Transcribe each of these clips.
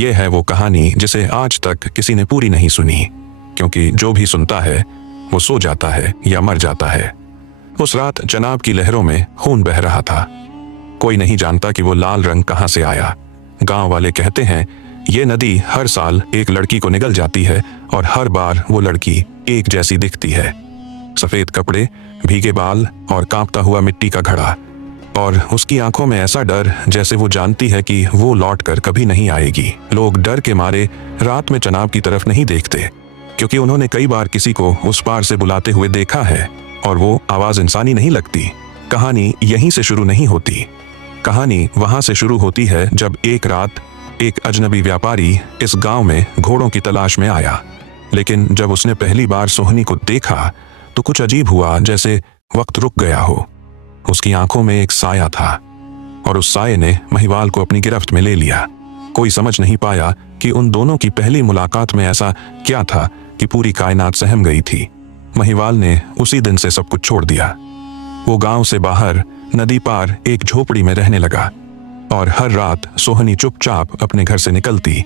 ये है वो कहानी जिसे आज तक किसी ने पूरी नहीं सुनी, क्योंकि जो भी सुनता है वो सो जाता है या मर जाता है। उस रात चनाब की लहरों में खून बह रहा था। कोई नहीं जानता कि वो लाल रंग कहां से आया। गांव वाले कहते हैं ये नदी हर साल एक लड़की को निगल जाती है और हर बार वो लड़की एक जैसी दिखती है। सफेद कपड़े, भीगे बाल और कांपता हुआ मिट्टी का घड़ा, और उसकी आंखों में ऐसा डर जैसे वो जानती है कि वो लौटकर कभी नहीं आएगी। लोग डर के मारे रात में चनाब की तरफ नहीं देखते, क्योंकि उन्होंने कई बार किसी को उस पार से बुलाते हुए देखा है और वो आवाज इंसानी नहीं लगती। कहानी यहीं से शुरू नहीं होती। कहानी वहां से शुरू होती है जब एक रात एक अजनबी व्यापारी इस गांव में घोड़ों की तलाश में आया। लेकिन जब उसने पहली बार सोहनी को देखा तो कुछ अजीब हुआ, जैसे वक्त रुक गया हो। उसकी आंखों में एक साया था और उस साये ने महिवाल को अपनी गिरफ्त में ले लिया। कोई समझ नहीं पाया कि उन दोनों की पहली मुलाकात में ऐसा क्या था कि पूरी कायनात सहम गई थी। महिवाल ने उसी दिन से सब कुछ छोड़ दिया। वो गांव से बाहर नदी पार एक झोपड़ी में रहने लगा और हर रात सोहनी चुपचाप अपने घर से निकलती,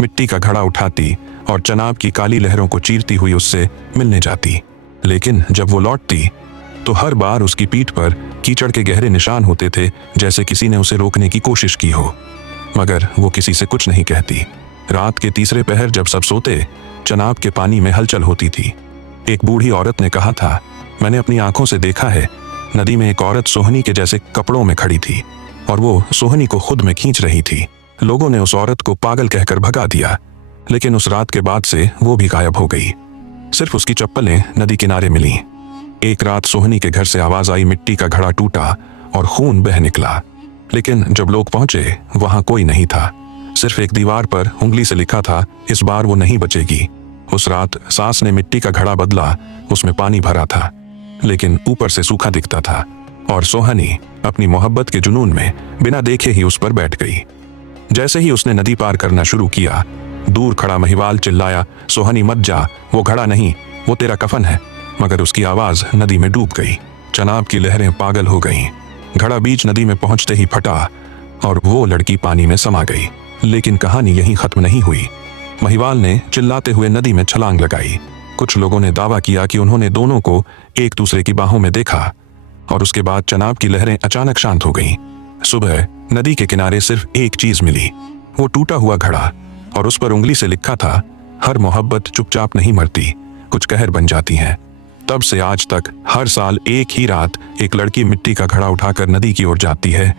मिट्टी का घड़ा उठाती और चनाब की काली लहरों को चीरती हुई उससे मिलने जाती। लेकिन जब वो लौटती तो हर बार उसकी पीठ पर कीचड़ के गहरे निशान होते थे, जैसे किसी ने उसे रोकने की कोशिश की हो, मगर वो किसी से कुछ नहीं कहती। रात के तीसरे पहर जब सब सोते, चनाब के पानी में हलचल होती थी। एक बूढ़ी औरत ने कहा था, मैंने अपनी आंखों से देखा है, नदी में एक औरत सोहनी के जैसे कपड़ों में खड़ी थी और वो सोहनी को खुद में खींच रही थी। लोगों ने उस औरत को पागल कहकर भगा दिया, लेकिन उस रात के बाद से वो भी गायब हो गई। सिर्फ उसकी चप्पलें नदी किनारे मिली। एक रात सोहनी के घर से आवाज आई, मिट्टी का घड़ा टूटा और खून बह निकला। लेकिन जब लोग पहुंचे वहां कोई नहीं था। सिर्फ एक दीवार पर उंगली से लिखा था, इस बार वो नहीं बचेगी। उस रात सास ने मिट्टी का घड़ा बदला, उसमें पानी भरा था लेकिन ऊपर से सूखा दिखता था, और सोहनी अपनी मोहब्बत के जुनून में बिना देखे ही उस पर बैठ गई। जैसे ही उसने नदी पार करना शुरू किया, दूर खड़ा महिवाल चिल्लाया, सोहनी मत जा, वो घड़ा नहीं, वो तेरा कफन है। मगर उसकी आवाज नदी में डूब गई। चनाब की लहरें पागल हो गईं। घड़ा बीच नदी में पहुंचते ही फटा और वो लड़की पानी में समा गई। लेकिन कहानी यहीं खत्म नहीं हुई। महिवाल ने चिल्लाते हुए नदी में छलांग लगाई। कुछ लोगों ने दावा किया कि उन्होंने दोनों को एक दूसरे की बाहों में देखा, और उसके बाद चनाब की लहरें अचानक शांत हो गईं। सुबह नदी के किनारे सिर्फ एक चीज मिली, वो टूटा हुआ घड़ा, और उस पर उंगली से लिखा था, हर मोहब्बत चुपचाप नहीं मरती, कुछ कहर बन जाती है। तब से आज तक हर साल एक ही रात एक लड़की मिट्टी का घड़ा उठाकर नदी की ओर जाती है।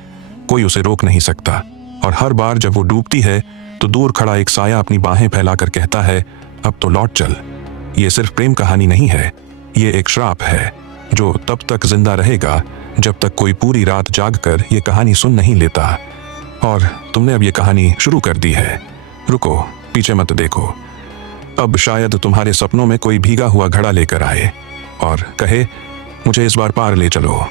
कोई उसे रोक नहीं सकता, और हर बार जब वो डूबती है तो दूर खड़ा एक साया अपनी बाहें फैलाकर कहता है, अब तो लौट चल। ये सिर्फ प्रेम कहानी नहीं है, ये एक श्राप है जो तब तक जिंदा रहेगा जब तक कोई पूरी रात जागकर ये कहानी सुन नहीं लेता। और तुमने अब ये कहानी शुरू कर दी है, रुको, पीछे मत देखो। अब शायद तुम्हारे सपनों में कोई भीगा हुआ घड़ा लेकर आए और कहे, मुझे इस बार पार ले चलो।